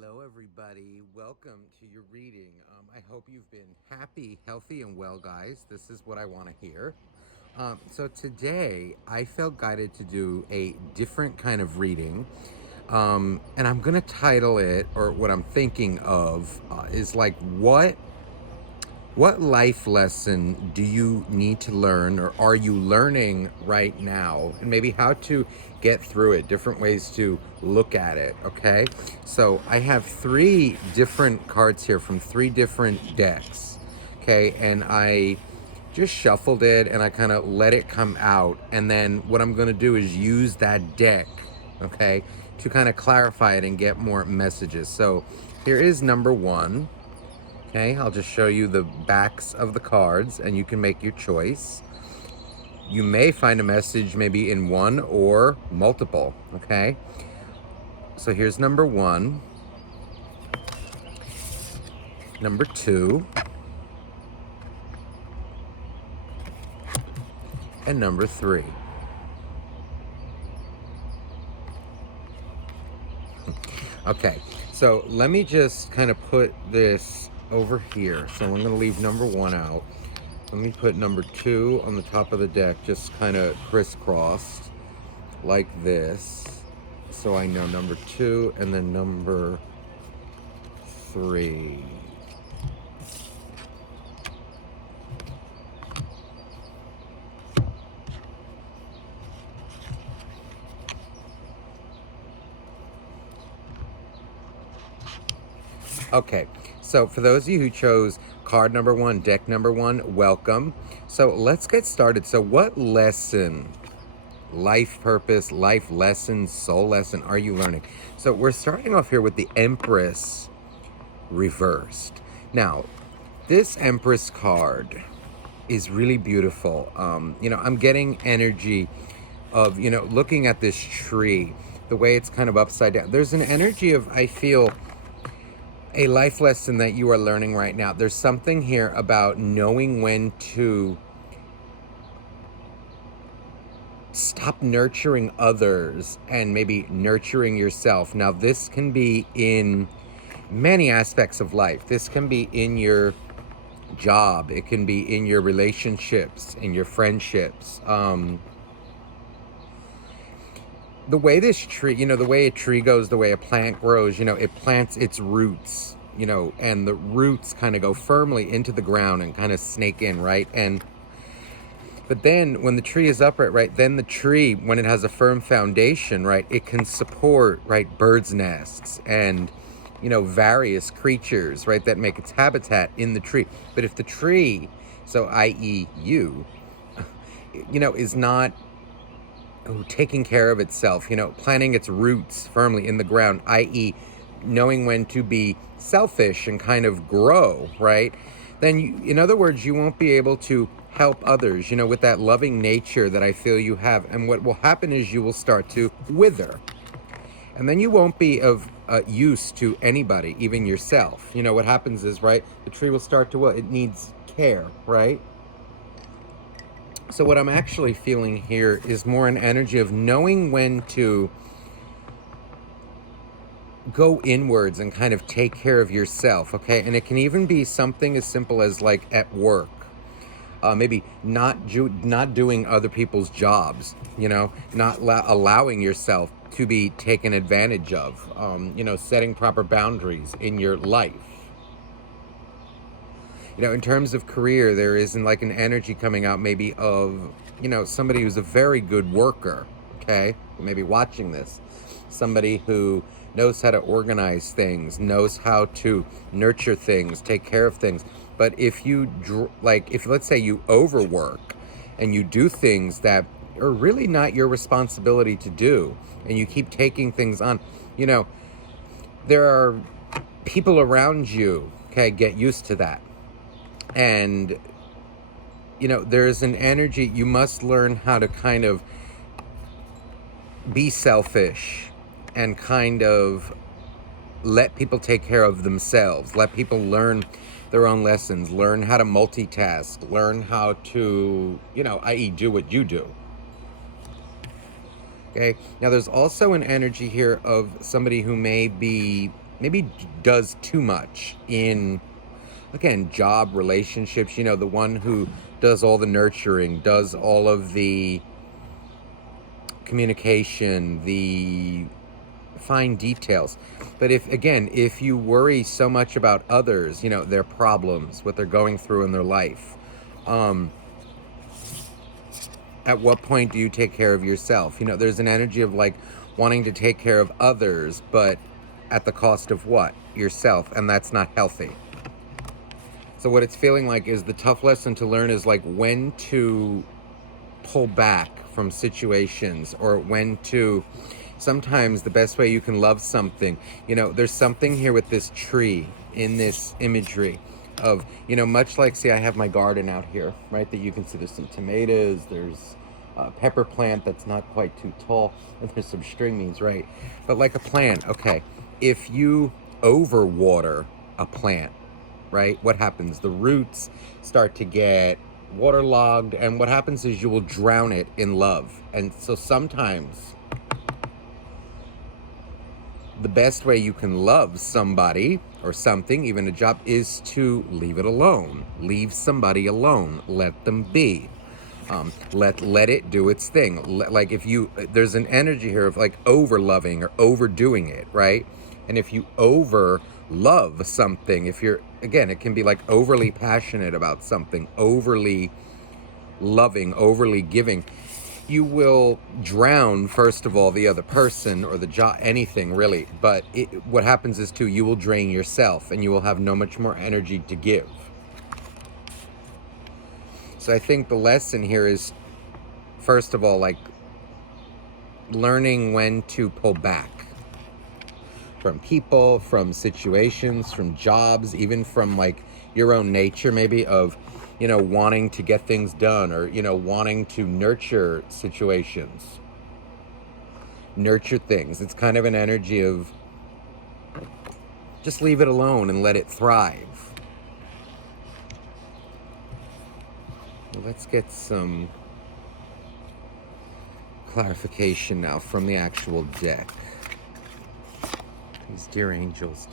Hello, everybody. Welcome to your reading. I hope you've been happy, healthy, and well, guys. This is what I want to hear. So, today I felt guided to do a different kind of reading. And I'm going to title it, or what I'm thinking of, is like, what life lesson do you need to learn, or are you learning right now? And maybe how to get through it, different ways to look at it, okay? So I have three different cards here from three different decks, okay? And I just shuffled it and I kind of let it come out. And then what I'm going to do is use that deck, okay, to kind of clarify it and get more messages. So here is number one. Okay, I'll just show you the backs of the cards and you can make your choice. You may find a message maybe in one or multiple, okay? So here's number one, number two, and number three. Okay, so let me just kind of put this over here. So I'm going to leave number one out. Let me put number two on the top of the deck, just kind of crisscrossed like this. So I know number two and then number three. Okay, so for those of you who chose card number one, deck number one, welcome. So let's get started. So what lesson, life purpose, life lesson, soul lesson are you learning? So we're starting off here with the Empress reversed. Now, this Empress card is really beautiful. I'm getting energy of, looking at this tree, the way it's kind of upside down. There's an energy of, I feel, a life lesson that you are learning right now. There's something here about knowing when to stop nurturing others and maybe nurturing yourself. Now, this can be in many aspects of life. This can be in your job. It can be in your relationships, in your friendships. The way this tree, the way a tree goes, the way a plant grows, it plants its roots, and the roots kind of go firmly into the ground and kind of snake in, right? But then when the tree is upright, right, then the tree, when it has a firm foundation, right, it can support, right, birds' nests and, various creatures, right, that make its habitat in the tree. But if the tree, so i.e. you, is not taking care of itself, planting its roots firmly in the ground, i.e. knowing when to be selfish and kind of grow, right? Then, in other words, you won't be able to help others, with that loving nature that I feel you have. And what will happen is you will start to wither. And then you won't be of use to anybody, even yourself. What happens is, right, the tree will start to, it needs care, right? So what I'm actually feeling here is more an energy of knowing when to go inwards and kind of take care of yourself, okay? And it can even be something as simple as like at work. Maybe not doing other people's jobs, not allowing yourself to be taken advantage of, setting proper boundaries in your life. In terms of career, there isn't like an energy coming out maybe of, somebody who's a very good worker, okay? Maybe watching this. Somebody who knows how to organize things, knows how to nurture things, take care of things. But if if let's say you overwork and you do things that are really not your responsibility to do, and you keep taking things on, there are people around you, okay, get used to that. And, there's an energy, you must learn how to kind of be selfish and kind of let people take care of themselves, let people learn their own lessons, learn how to multitask, learn how to, i.e. do what you do. Okay, now there's also an energy here of somebody who may be maybe does too much in, again, job, relationships, the one who does all the nurturing, does all of the communication, the fine details. But if you worry so much about others, their problems, what they're going through in their life, at what point do you take care of yourself? There's an energy of like wanting to take care of others, but at the cost of what? Yourself, and that's not healthy. So what it's feeling like is the tough lesson to learn is like when to pull back from situations, or when to, sometimes the best way you can love something, there's something here with this tree in this imagery of, much like, see, I have my garden out here, right, that you can see. There's some tomatoes, there's a pepper plant that's not quite too tall, and there's some string beans, right? But like a plant, okay, if you overwater a plant, right, what happens? The roots start to get waterlogged, and what happens is you will drown it in love. And so sometimes the best way you can love somebody or something, even a job, is to leave it alone. Leave somebody alone. Let them be. Let it do its thing. Like if you, there's an energy here of like over loving or overdoing it, right? And if you over love something, if you're, again, it can be like overly passionate about something, overly loving, overly giving, you will drown, first of all, the other person or the job, anything really. But what happens is too, you will drain yourself, and you will have no much more energy to give. So I think the lesson here is, first of all, like learning when to pull back from people, from situations, from jobs, even from like your own nature maybe of, wanting to get things done, or, wanting to nurture situations, nurture things. It's kind of an energy of just leave it alone and let it thrive. Let's get some clarification now from the actual deck. These dear angels,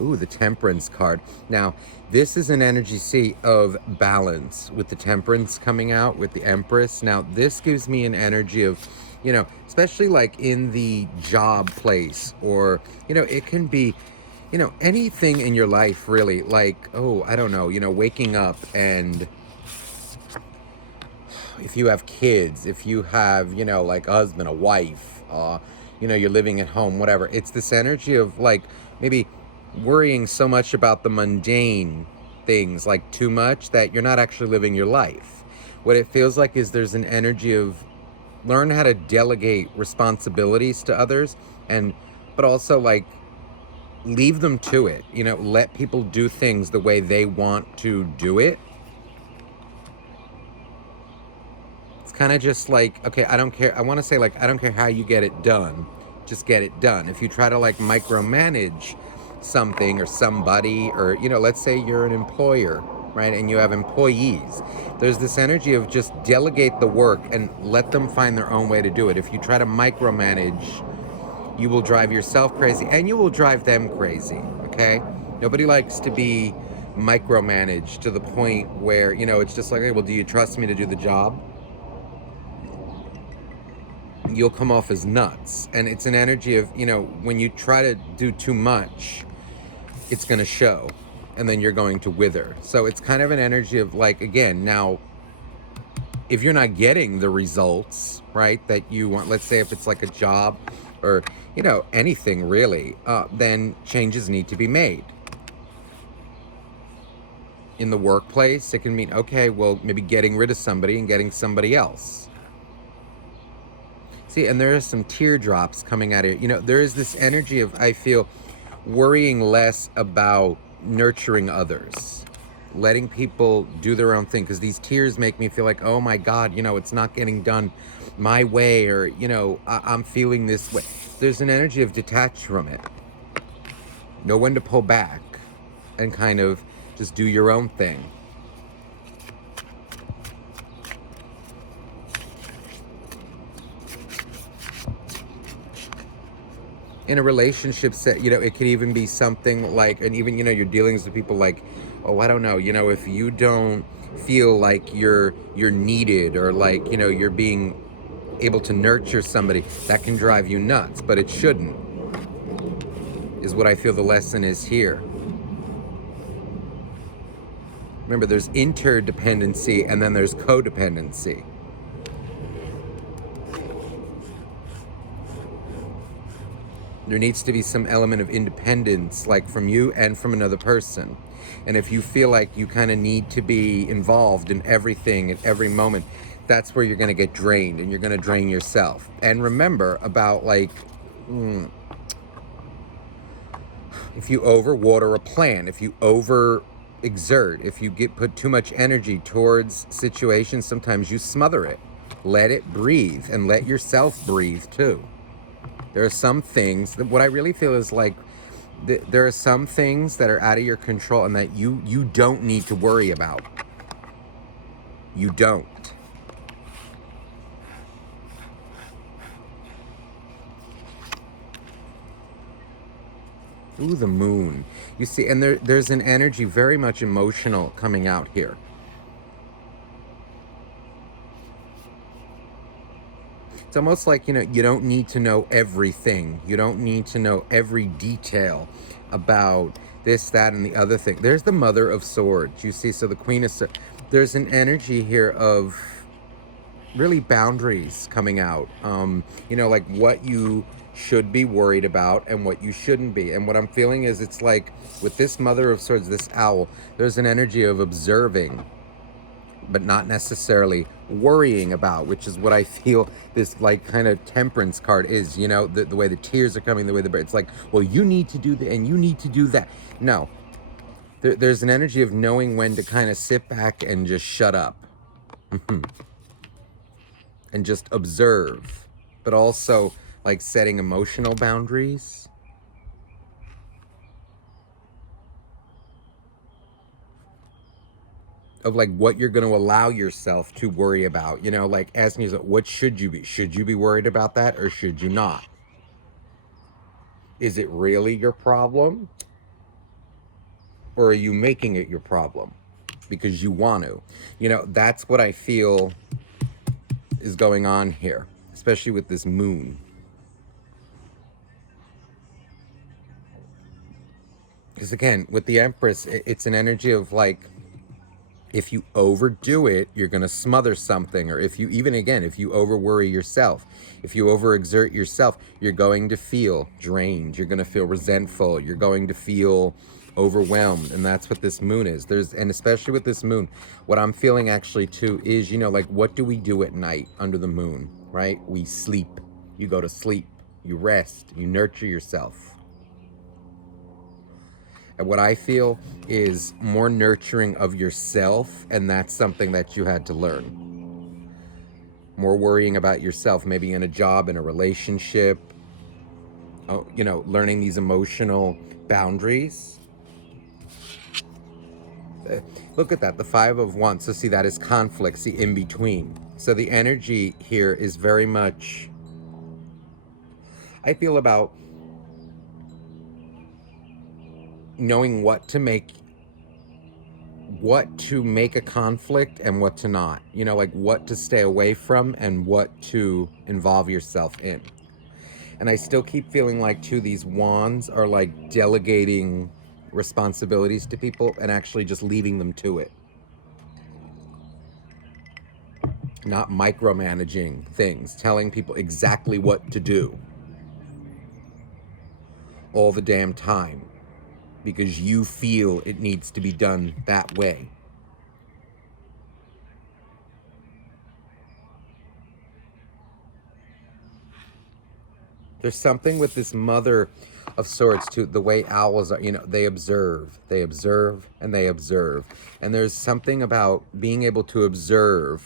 ooh, the Temperance card. Now, this is an energy, see, of balance with the Temperance coming out with the Empress. Now, this gives me an energy of, especially like in the job place, or, it can be, anything in your life really, like, oh, I don't know, waking up, and if you have kids, if you have, like a husband, a wife, you're living at home, whatever. It's this energy of like maybe worrying so much about the mundane things, like too much, that you're not actually living your life. What it feels like is there's an energy of learn how to delegate responsibilities to others, but also like leave them to it. Let people do things the way they want to do it. Kind of just like, okay, I don't care. I want to say like, I don't care how you get it done, just get it done. If you try to like micromanage something or somebody, or, let's say you're an employer, right? And you have employees. There's this energy of just delegate the work and let them find their own way to do it. If you try to micromanage, you will drive yourself crazy, and you will drive them crazy, okay? Nobody likes to be micromanaged to the point where, it's just like, hey, well, do you trust me to do the job? You'll come off as nuts. And it's an energy of, when you try to do too much, it's going to show, and then you're going to wither. So it's kind of an energy of like, again, now, if you're not getting the results, right, that you want, let's say if it's like a job or, anything really, then changes need to be made. In the workplace, it can mean, okay, well, maybe getting rid of somebody and getting somebody else. See, and there are some teardrops coming out of it. There is this energy of, I feel, worrying less about nurturing others, letting people do their own thing, because these tears make me feel like, oh my God, it's not getting done my way, or, I'm feeling this way. There's an energy of detached from it. Know when to pull back and kind of just do your own thing. in a relationship set, it could even be something like, and even, your dealings with people like, oh, I don't know, if you don't feel like you're needed, or like, you're being able to nurture somebody, that can drive you nuts, but it shouldn't, is what I feel the lesson is here. Remember, there's interdependency and then there's codependency. There needs to be some element of independence, like from you and from another person. And if you feel like you kind of need to be involved in everything at every moment, that's where you're going to get drained, and you're going to drain yourself. And remember about like, if you overwater a plant, if you overexert, if you put too much energy towards situations, sometimes you smother it. Let it breathe, and let yourself breathe too. There are some things that, what I really feel is like, there are some things that are out of your control and that you don't need to worry about. You don't. Ooh, the moon. You see, and there's an energy very much emotional coming out here. It's almost like, you don't need to know everything. You don't need to know every detail about this, that, and the other thing. There's the Mother of Swords, you see, so the Queen of Swords. There's an energy here of really boundaries coming out. Like what you should be worried about and what you shouldn't be. And what I'm feeling is, it's like with this Mother of Swords, this owl, there's an energy of observing, but not necessarily worrying about, which is what I feel this like kind of Temperance card is, the way the tears are coming, the way it's like, well, you need to do that and you need to do that. No, there's an energy of knowing when to kind of sit back and just shut up and just observe, but also like setting emotional boundaries. Of like what you're going to allow yourself to worry about, like asking yourself, what should you be? Should you be worried about that, or should you not? Is it really your problem? Or are you making it your problem because you want to? That's what I feel is going on here, especially with this moon. Because again, with the Empress, it's an energy of like, if you overdo it, you're going to smother something. Or if you, even again, if you over worry yourself, if you overexert yourself, you're going to feel drained. You're going to feel resentful. You're going to feel overwhelmed. And that's what this moon is. And especially with this moon, what I'm feeling actually too is, like, what do we do at night under the moon, right? We sleep. You go to sleep. You rest. You nurture yourself. And what I feel is more nurturing of yourself, and that's something that you had to learn. More worrying about yourself, maybe in a job, in a relationship, learning these emotional boundaries. Look at that, the Five of Wands. So see, that is conflict, see, in between. So the energy here is very much, I feel, about knowing what to make a conflict and what to not, like what to stay away from and what to involve yourself in. And I still keep feeling like too, these wands are like delegating responsibilities to people and actually just leaving them to it, not micromanaging things, telling people exactly what to do all the damn time because you feel it needs to be done that way. There's something with this Mother of Swords too, the way owls are, they observe, and they observe. And there's something about being able to observe,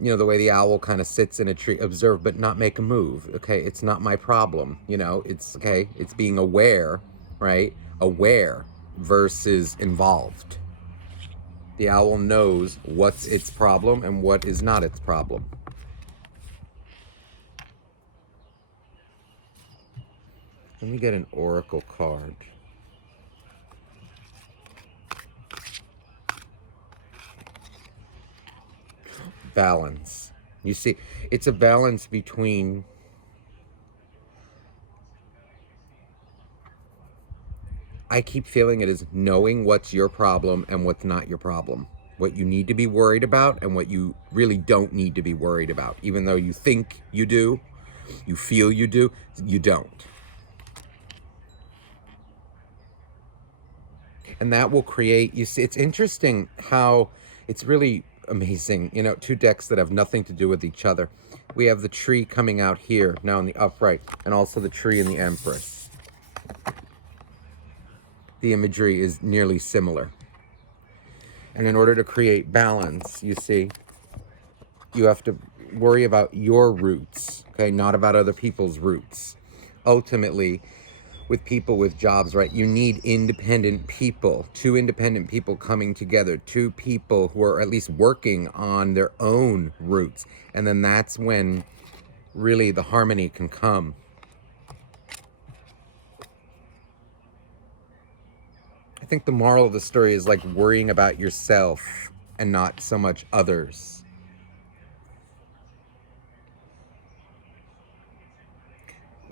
the way the owl kind of sits in a tree, observe, but not make a move. Okay, it's not my problem. It's okay, it's being aware, right? Aware versus involved. The owl knows what's its problem and what is not its problem. Let me get an oracle card. Balance. You see, it's a balance between I keep feeling it is knowing what's your problem and what's not your problem. What you need to be worried about and what you really don't need to be worried about. Even though you think you do, you feel you do, you don't. And that will create, you see, it's interesting how it's really amazing, you know, two decks that have nothing to do with each other. We have the tree coming out here now in the upright, and also the tree in the Empress. The imagery is nearly similar. And in order to create balance, you see, you have to worry about your roots, okay, not about other people's roots. Ultimately, with people with jobs, right, you need independent people, two independent people coming together, two people who are at least working on their own roots. And then that's when really the harmony can come. I think the moral of the story is like worrying about yourself and not so much others.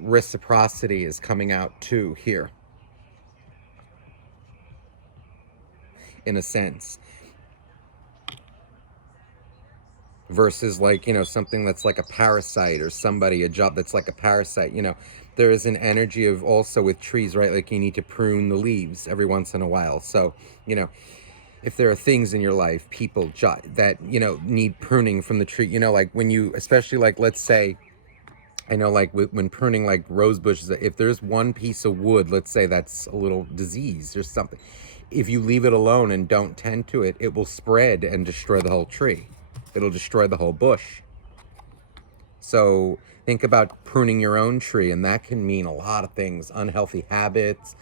Reciprocity is coming out too here, in a sense. Versus like, you know, something that's like a parasite, or somebody, a job that's like a parasite, you know. There is an energy of also with trees, right? Like you need to prune the leaves every once in a while. So, you know, if there are things in your life, people that, you know, need pruning from the tree, you know, like when you, especially like, let's say, I know like when pruning like rose bushes, if there's one piece of wood, let's say that's a little diseased or something, if you leave it alone and don't tend to it, it will spread and destroy the whole tree. It'll destroy the whole bush. So think about pruning your own tree, and that can mean a lot of things. Unhealthy habits,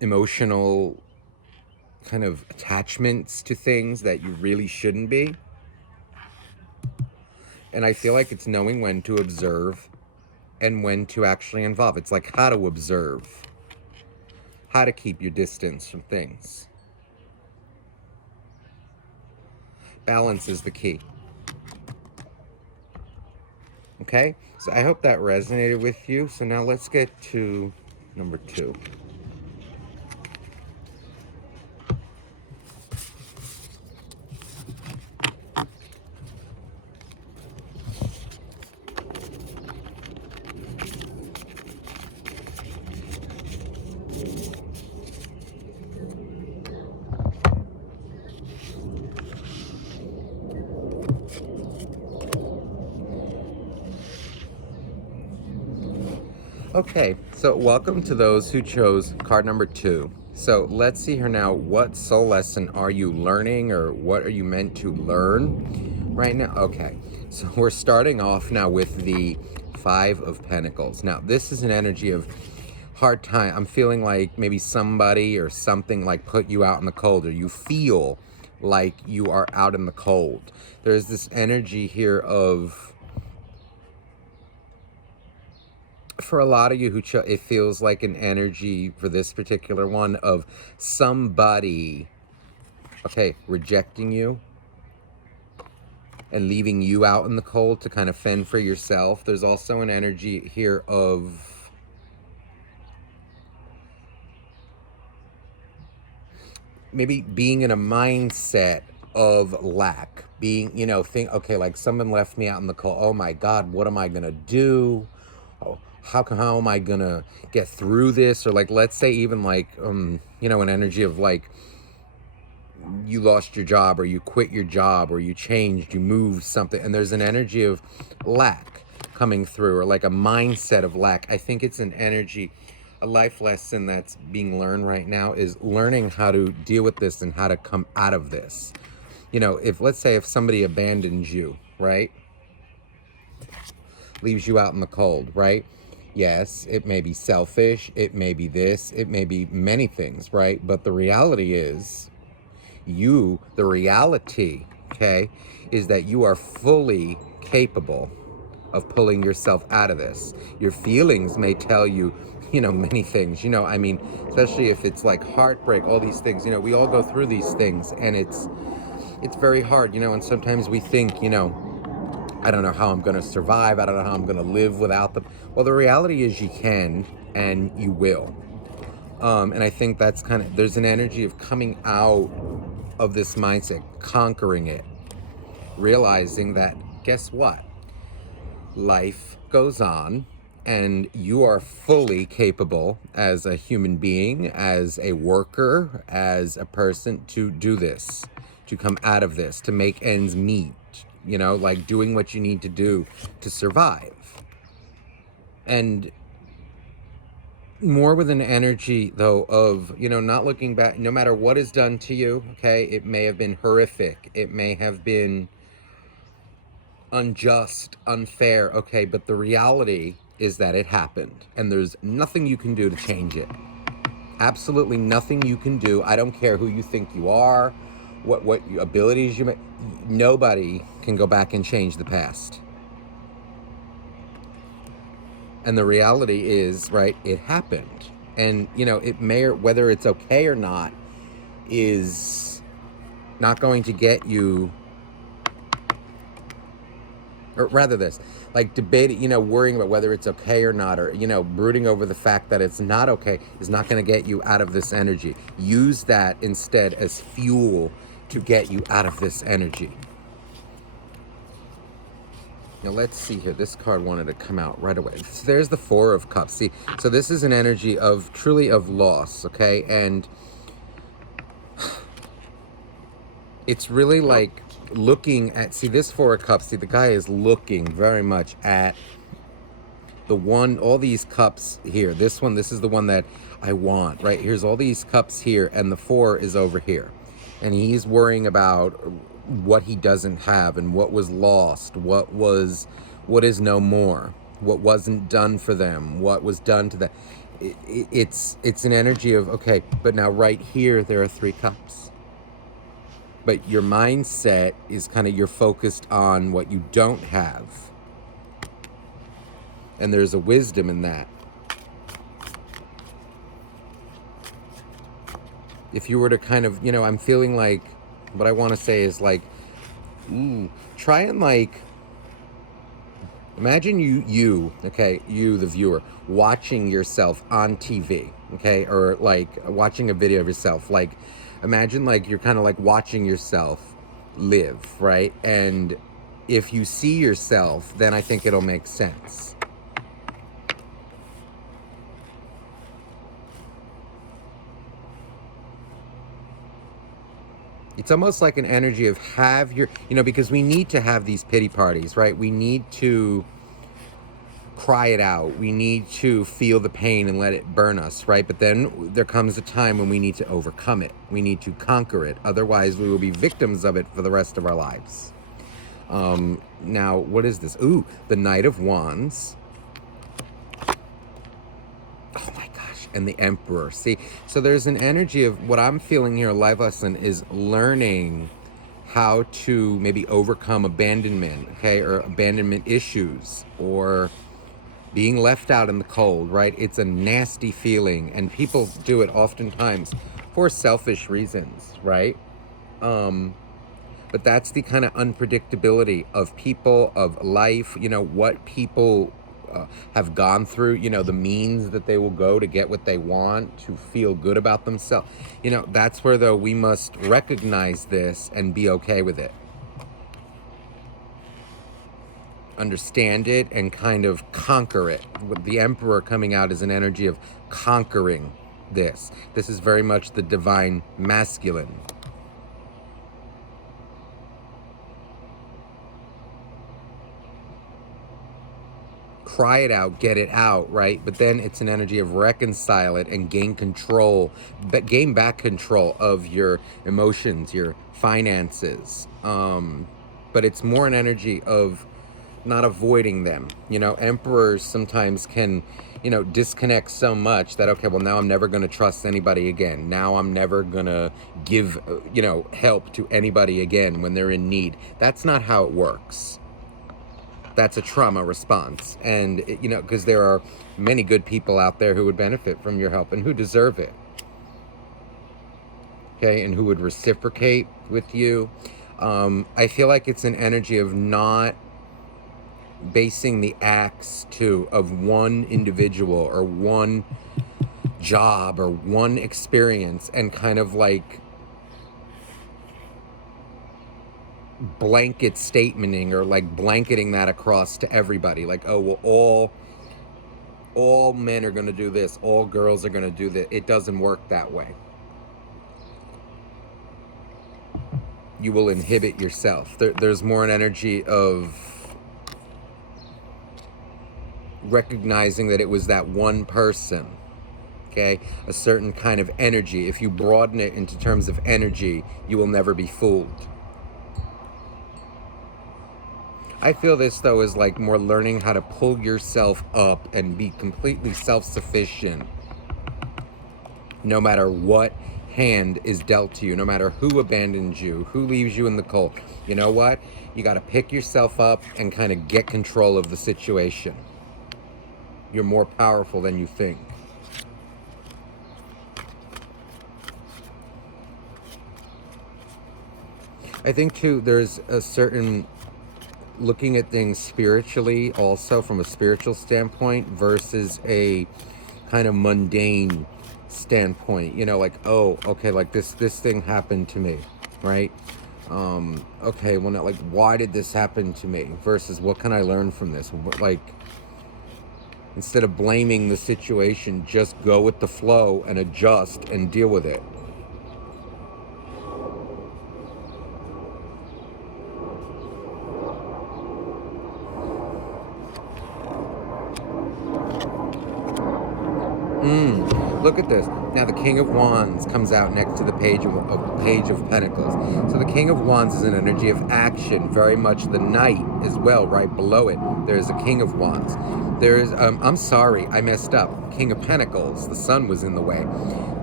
emotional kind of attachments to things that you really shouldn't be. And I feel like it's knowing when to observe and when to actually involve. It's like how to observe, how to keep your distance from things. Balance is the key. Okay, so I hope that resonated with you. So now let's get to number 2. Okay, so welcome to those who chose card number 2. So let's see here now. What soul lesson are you learning, or what are you meant to learn right now? Okay, so we're starting off now with the 5 of Pentacles. Now, this is an energy of hard time. I'm feeling like maybe somebody or something like put you out in the cold, or you feel like you are out in the cold. There's this energy here of, for a lot of you who it feels like an energy for this particular one of somebody, okay, rejecting you and leaving you out in the cold to kind of fend for yourself. There's also an energy here of maybe being in a mindset of lack, being, you know, okay, like someone left me out in the cold. Oh my God, what am I gonna do? Oh, how am I gonna get through this? Or like, let's say even like, you know, an energy of like, you lost your job, or you quit your job, or you changed, you moved something, and there's an energy of lack coming through, or like a mindset of lack. I think it's an energy, a life lesson that's being learned right now is learning how to deal with this and how to come out of this. You know, if let's say if somebody abandons you, right? Leaves you out in the cold, right? Yes, it may be selfish, it may be this, it may be many things, right? But the reality is, the reality, okay, is that you are fully capable of pulling yourself out of this. Your feelings may tell you, many things, I mean, especially if it's like heartbreak, all these things, we all go through these things, and it's very hard, and sometimes we think, I don't know how I'm going to survive. I don't know how I'm going to live without them. Well, the reality is you can, and you will. And I think that's there's an energy of coming out of this mindset, conquering it, realizing that, guess what? Life goes on, and you are fully capable as a human being, as a worker, as a person to do this, to come out of this, to make ends meet, like doing what you need to do to survive. And more with an energy, though, of, not looking back, no matter what is done to you, okay? It may have been horrific. It may have been unjust, unfair, okay? But the reality is that it happened, and there's nothing you can do to change it. Absolutely nothing you can do. I don't care who you think you are, what abilities you may. Nobody can go back and change the past. And the reality is, right, it happened. And, it may, whether it's okay or not, is not going to get you, or rather this, like debating, worrying about whether it's okay or not, or, brooding over the fact that it's not okay is not going to get you out of this energy. Use that instead as fuel to get you out of this energy. Now let's see here. This card wanted to come out right away. So there's the Four of Cups. See, so this is an energy of truly of loss, okay? And it's really like looking at, see, this Four of Cups, see, the guy is looking very much at the one, all these cups here. This is the one that I want, right? Here's all these cups here, and the four is over here. And he's worrying about what he doesn't have and what was lost, what is no more, what wasn't done for them, what was done to them. It's an energy of, okay, but now right here there are three cups. But your mindset is you're focused on what you don't have. And there's a wisdom in that. If you were to I'm feeling like, what I want to say is like, try and imagine you, okay, you, the viewer, watching yourself on TV, okay, or watching a video of yourself. Imagine you're watching yourself live, right? And if you see yourself, then I think it'll make sense. It's almost like an energy of have your, because we need to have these pity parties, right? We need to cry it out. We need to feel the pain and let it burn us, right? But then there comes a time when we need to overcome it. We need to conquer it. Otherwise, we will be victims of it for the rest of our lives. Now, what is this? Ooh, the Knight of Wands. Oh my gosh, and the Emperor. See, so there's an energy of what I'm feeling here, a life lesson, is learning how to maybe overcome abandonment, okay, or abandonment issues, or being left out in the cold, right? It's a nasty feeling, and people do it oftentimes for selfish reasons, right? But that's the kind of unpredictability of people, of life, what people have gone through, the means that they will go to get what they want, to feel good about themselves. That's where, though, we must recognize this and be okay with it. Understand it and conquer it. With the Emperor coming out as an energy of conquering this. This is very much the divine masculine. Cry it out, get it out, right? But then it's an energy of reconcile it and gain control, but gain back control of your emotions, your finances. But it's more an energy of not avoiding them. Emperors sometimes can, disconnect so much that, okay, well, now I'm never going to trust anybody again. Now I'm never going to give, help to anybody again when they're in need. That's not how it works. that's a trauma response. And, you know, because there are many good people out there who would benefit from your help and who deserve it. Okay, and who would reciprocate with you. I feel like it's an energy of not basing the acts of one individual or one job or one experience and kind of like blanket statementing or like blanketing that across to everybody, like, oh well, all men are going to do this, all girls are going to do that. It doesn't work that way. You will inhibit yourself. There's more an energy of recognizing that it was that one person. Okay, a certain kind of energy. If you broaden it into terms of energy, you will never be fooled. I feel this, though, is like more learning how to pull yourself up and be completely self-sufficient no matter what hand is dealt to you, no matter who abandons you, who leaves you in the cold. You know what? You got to pick yourself up and kind of get control of the situation. You're more powerful than you think. I think, too, there's a certain looking at things spiritually, also from a spiritual standpoint, versus a kind of mundane standpoint. You know, like, oh, okay, like this thing happened to me, right? Okay, well, now, like, why did this happen to me? Versus, what can I learn from this? Like, instead of blaming the situation, just go with the flow and adjust and deal with it. Look at this. Now the King of Wands comes out next to the Page of Pentacles. So the King of Wands is an energy of action, very much the Knight as well. Right below it, there's a King of Wands. There's, I'm sorry, I messed up. King of Pentacles, the sun was in the way.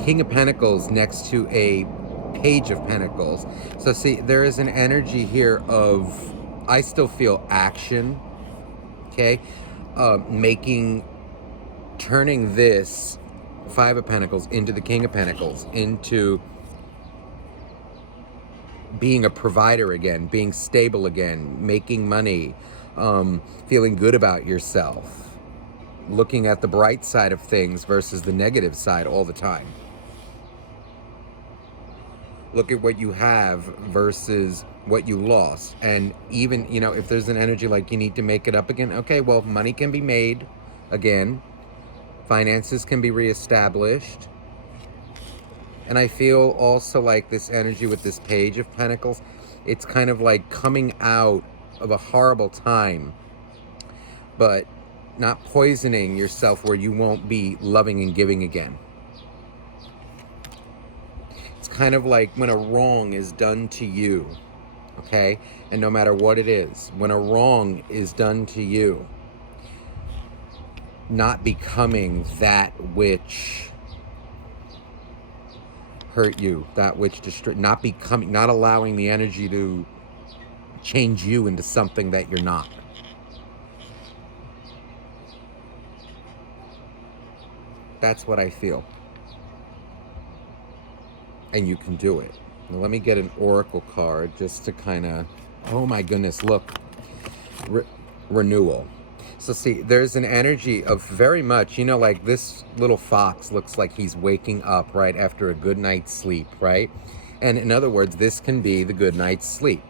King of Pentacles next to a Page of Pentacles. So see, there is an energy here of, I still feel action, okay? Turning this Five of Pentacles into the King of Pentacles, into being a provider again, being stable again, making money, feeling good about yourself, looking at the bright side of things versus the negative side all the time. Look at what you have versus what you lost. And even, you know, if there's an energy like you need to make it up again, okay, well, money can be made again. Finances can be reestablished. And I feel also like this energy with this Page of Pentacles, it's kind of like coming out of a horrible time, but not poisoning yourself where you won't be loving and giving again. It's kind of like when a wrong is done to you, okay? And no matter what it is, when a wrong is done to you, not becoming that which hurt you, that which destroyed, not allowing the energy to change you into something that you're not. That's what I feel. And you can do it. Now, let me get an oracle card just to kind of, oh my goodness, look. Renewal. So see, there's an energy of very much, you know, like this little fox looks like he's waking up right after a good night's sleep, right? And in other words, this can be the good night's sleep,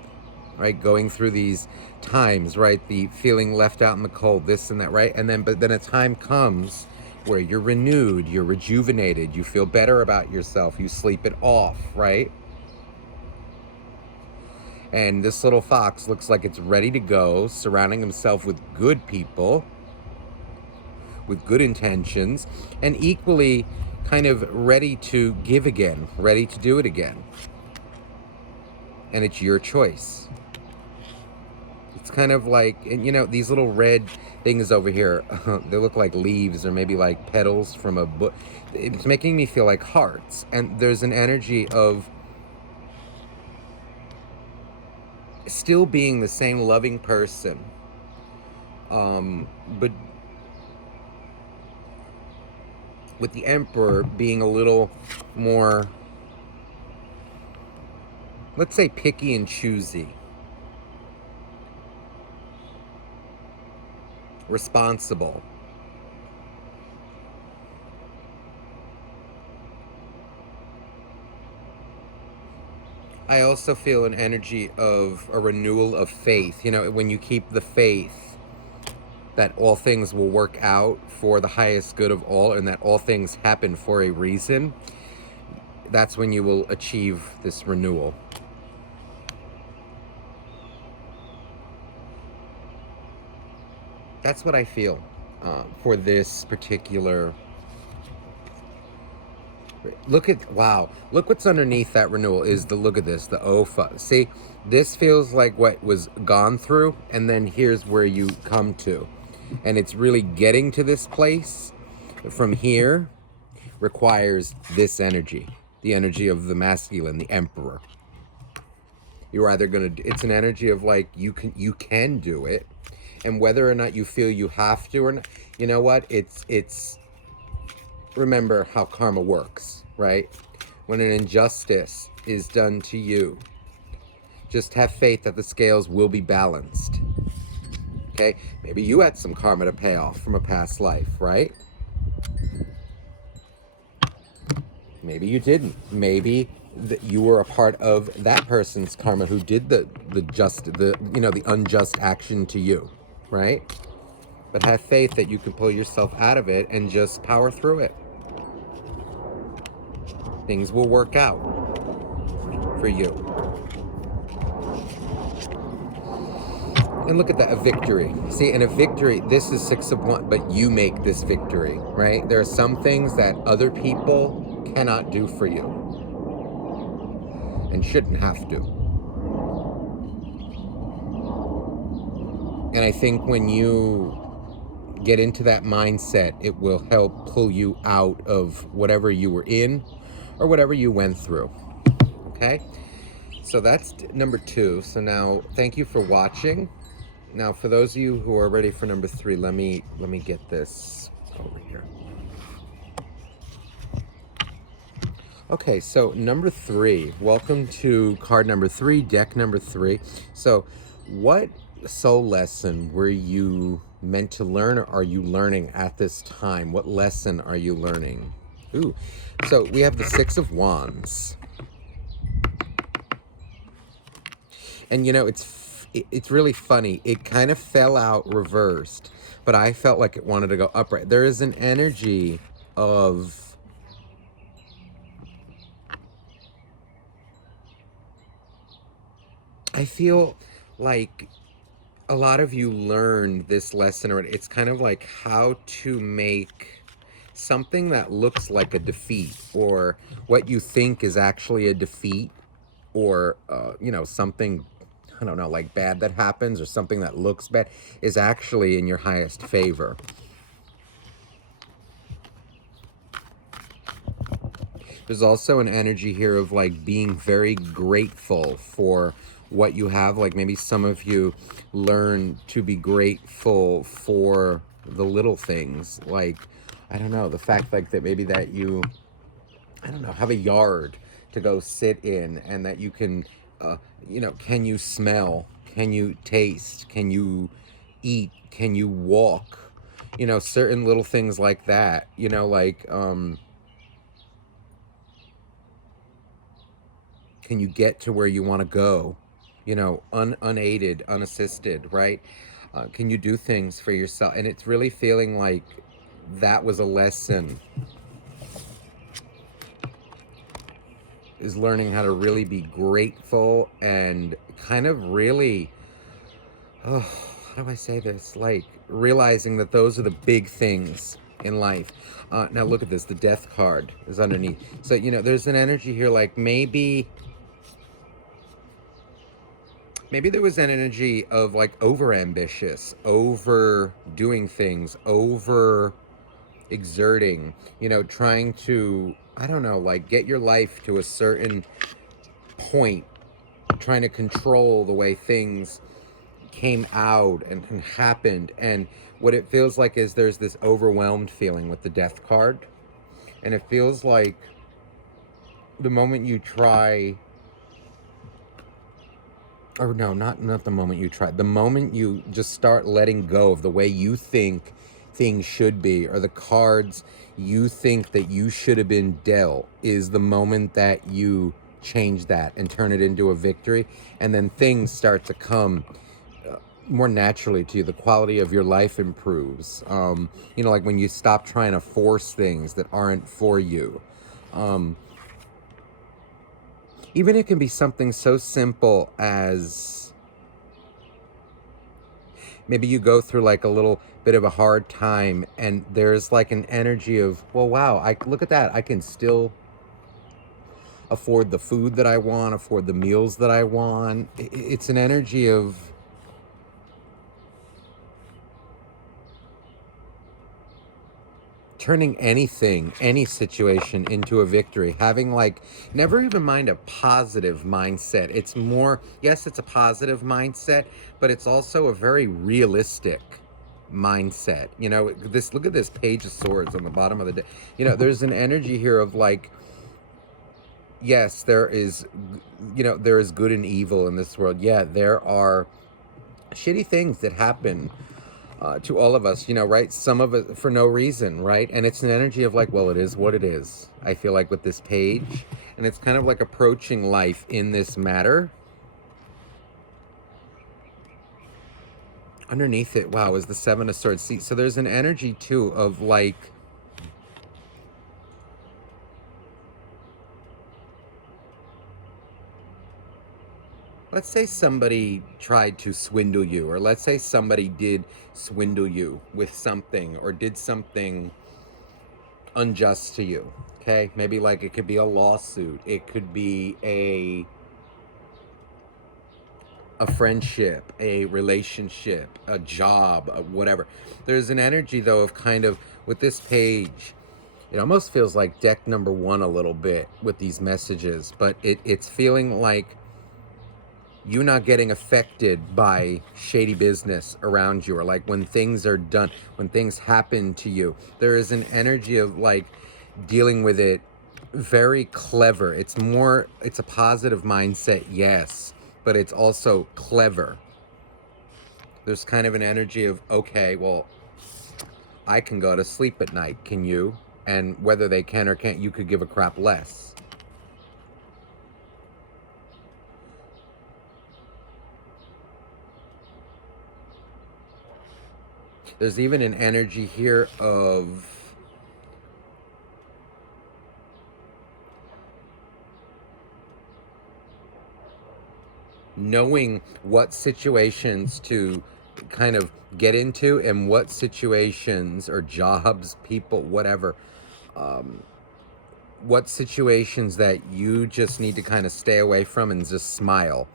right? Going through these times, right? The feeling left out in the cold, this and that, right? And then, but then a time comes where you're renewed, you're rejuvenated, you feel better about yourself, you sleep it off, right? And this little fox looks like it's ready to go, surrounding himself with good people, with good intentions, and equally kind of ready to give again, ready to do it again. And it's your choice. It's kind of like, you know, these little red things over here, they look like leaves or maybe like petals from a book. It's making me feel like hearts. And there's an energy of still being the same loving person, But with the Emperor being a little more, let's say, picky and choosy, responsible. I also feel an energy of a renewal of faith. You know, when you keep the faith that all things will work out for the highest good of all and that all things happen for a reason, that's when you will achieve this renewal. That's what I feel for this particular. Look at, wow, look what's underneath that renewal is the, look at this, the OFA. See, this feels like what was gone through, and then here's where you come to. And it's really getting to this place from here requires this energy, the energy of the masculine, the Emperor. You're either gonna, it's an energy of like, you can do it, and whether or not you feel you have to or not, you know what, it's remember how karma works, right? When an injustice is done to you, just have faith that the scales will be balanced. Okay, maybe you had some karma to pay off from a past life, right? Maybe you didn't. Maybe you were a part of that person's karma who did the unjust action to you, right? But have faith that you can pull yourself out of it and just power through it. Things will work out for you. And look at that, a victory. See, and a victory, this is 6 of Wands, but you make this victory, right? There are some things that other people cannot do for you and shouldn't have to. And I think when you get into that mindset, it will help pull you out of whatever you were in or whatever you went through. Okay? So that's number 2. So now, thank you for watching. Now, for those of you who are ready for number 3, let me get this over here. Okay, so number 3. Welcome to card number 3, deck number 3. So, what soul lesson were you meant to learn, or are you learning at this time? What lesson are you learning? Ooh, so we have the 6 of Wands. And you know, it's really funny. It kind of fell out reversed, but I felt like it wanted to go upright. There is an energy of I feel like a lot of you learned this lesson, or it's kind of like how to make something that looks like a defeat, or what you think is actually a defeat, or something, I don't know, like bad that happens, or something that looks bad is actually in your highest favor. There's also an energy here of like being very grateful for what you have. Like maybe some of you learn to be grateful for the little things, like, I don't know, the fact like that maybe that you, I don't know, have a yard to go sit in, and that you can, can you smell? Can you taste? Can you eat? Can you walk? Certain little things like that, like, can you get to where you want to go, unaided, unassisted, right? Can you do things for yourself? And it's really feeling like that was a lesson, is learning how to really be grateful and kind of really, oh, how do I say this? Like realizing that those are the big things in life. Now look at this, the Death card is underneath. So, there's an energy here like maybe there was an energy of like over ambitious, over doing things, over exerting, trying to, I don't know, like get your life to a certain point, trying to control the way things came out and happened. And what it feels like is there's this overwhelmed feeling with the death card. And it feels like the moment you try, or no, not the moment you try, the moment you just start letting go of the way you think things should be, or the cards you think that you should have been dealt, is the moment that you change that and turn it into a victory. And then things start to come more naturally to you. The quality of your life improves. Like when you stop trying to force things that aren't for you. Even it can be something so simple as maybe you go through like a little bit of a hard time, and there's like an energy of, well, wow, I look at that. I can still afford the food that I want, afford the meals that I want. It's an energy of turning anything, any situation into a victory, having like, never even mind a positive mindset. It's more, yes, it's a positive mindset, but it's also a very realistic mindset. Look at this Page of Swords on the bottom of the deck. There's an energy here of like, yes, there is good and evil in this world. Yeah, there are shitty things that happen to all of us, right? Some of it for no reason, right? And it's an energy of like, well, it is what it is. I feel like with this page, and it's kind of like approaching life in this matter. Underneath it, wow, is the Seven of Swords. See, so there's an energy too of like, let's say somebody tried to swindle you, or let's say somebody did swindle you with something, or did something unjust to you. Okay, maybe like it could be a lawsuit, it could be a friendship, a relationship, a job, whatever. There's an energy though of kind of, with this page, it almost feels like deck number one a little bit with these messages, but it's feeling like you not getting affected by shady business around you, or like when things are done, when things happen to you. There is an energy of like dealing with it very clever. It's a positive mindset, yes, but it's also clever. There's kind of an energy of, okay, well, I can go to sleep at night, can you? And whether they can or can't, you could give a crap less. There's even an energy here of knowing what situations to kind of get into, and what situations or jobs, people, whatever, what situations that you just need to kind of stay away from and just smile,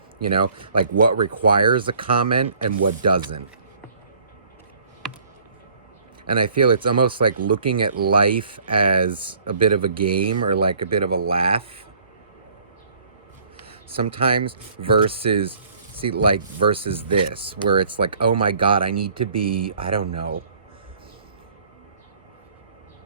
like what requires a comment and what doesn't. And I feel it's almost like looking at life as a bit of a game, or like a bit of a laugh sometimes, versus this, where it's like, oh my God, I need to be, I don't know,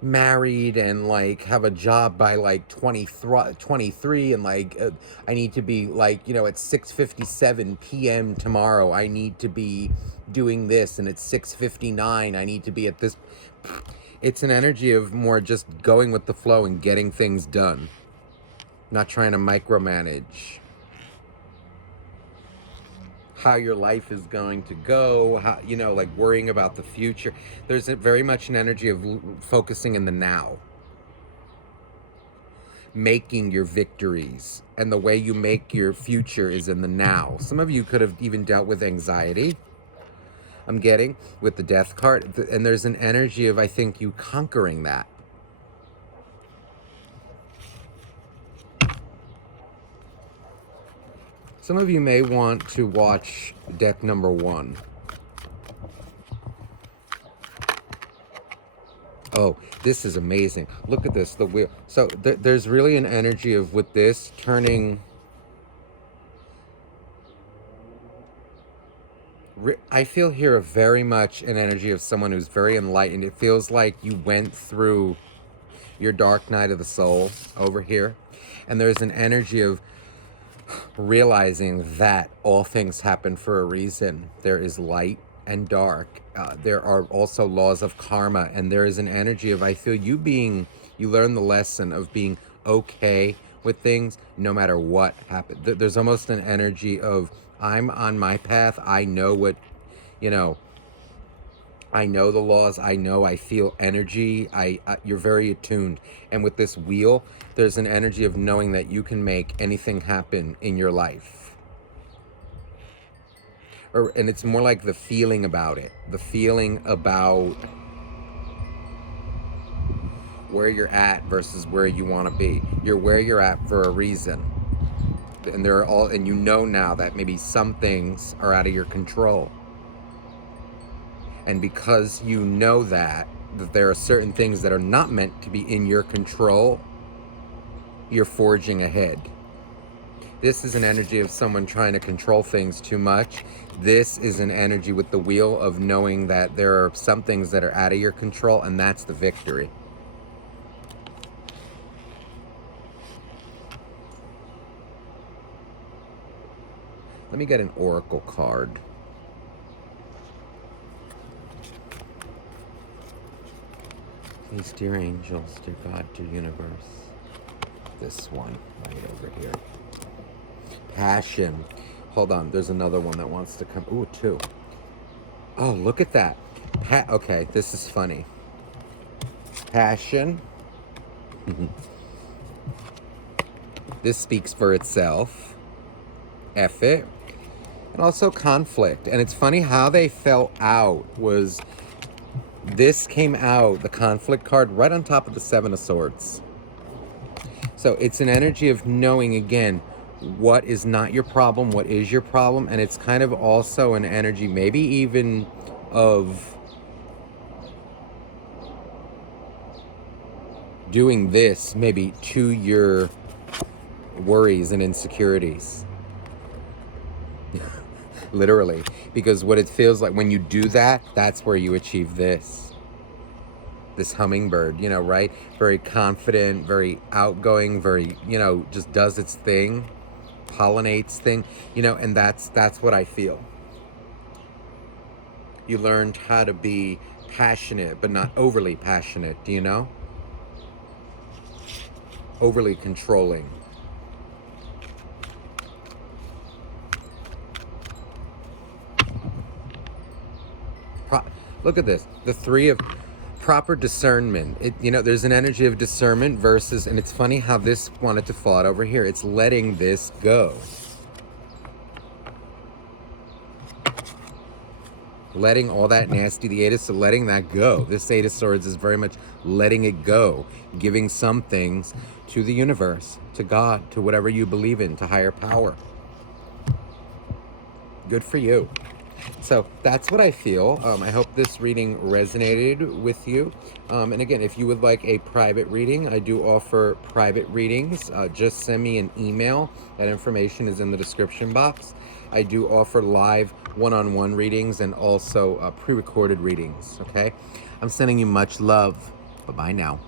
married and like have a job by like 23, and like I need to be like, at 6:57 p.m. tomorrow I need to be doing this, and at 6:59 I need to be at this. It's an energy of more just going with the flow and getting things done, not trying to micromanage how your life is going to go, how, like worrying about the future. There's very much an energy of focusing in the now, making your victories, and the way you make your future is in the now. Some of you could have even dealt with anxiety, I'm getting, with the Death card, and there's an energy of, I think, you conquering that. Some of you may want to watch deck number one. Oh, this is amazing. Look at this, the wheel. So there's really an energy of, with this, I feel here very much an energy of someone who's very enlightened. It feels like you went through your dark night of the soul over here. And there's an energy of realizing that all things happen for a reason. There is light and dark. There are also laws of karma. And there is an energy of, I feel you learn the lesson of being okay with things no matter what happened. There's almost an energy of, I'm on my path. I know what, you know, I know the laws. I feel energy. You're very attuned. And with this wheel, there's an energy of knowing that you can make anything happen in your life. And it's more like the feeling about it. The feeling about where you're at versus where you want to be. You're where you're at for a reason. And you know now that maybe some things are out of your control. And because you know that there are certain things that are not meant to be in your control, you're forging ahead. This is an energy of someone trying to control things too much. This is an energy with the wheel of knowing that there are some things that are out of your control, and that's the victory. Let me get an oracle card. Please, dear angels, dear God, dear universe. This one right over here. Passion. Hold on, there's another one that wants to come. Ooh, two. Oh, look at that. Okay, this is funny. Passion. This speaks for itself. Effort. And also conflict. And it's funny how they fell out was this came out, the conflict card, right on top of the Seven of Swords. So it's an energy of knowing, again, what is not your problem, what is your problem. And it's kind of also an energy, maybe even of doing this maybe to your worries and insecurities. Literally, because what it feels like when you do that, that's where you achieve this hummingbird, right? Very confident, very outgoing, very, just does its thing, pollinates thing, and that's what I feel. You learned how to be passionate, but not overly passionate, do you know? Overly controlling. Look at this. The three of proper discernment. There's an energy of discernment versus, and it's funny how this wanted to fall out over here. It's letting this go. Letting all that nasty, the Eight of Swords, letting that go. This Eight of Swords is very much letting it go. Giving some things to the universe, to God, to whatever you believe in, to higher power. Good for you. So that's what I feel. I hope this reading resonated with you. And again, if you would like a private reading, I do offer private readings. Just send me an email. That information is in the description box. I do offer live one-on-one readings and also pre-recorded readings, okay? I'm sending you much love. Bye-bye now.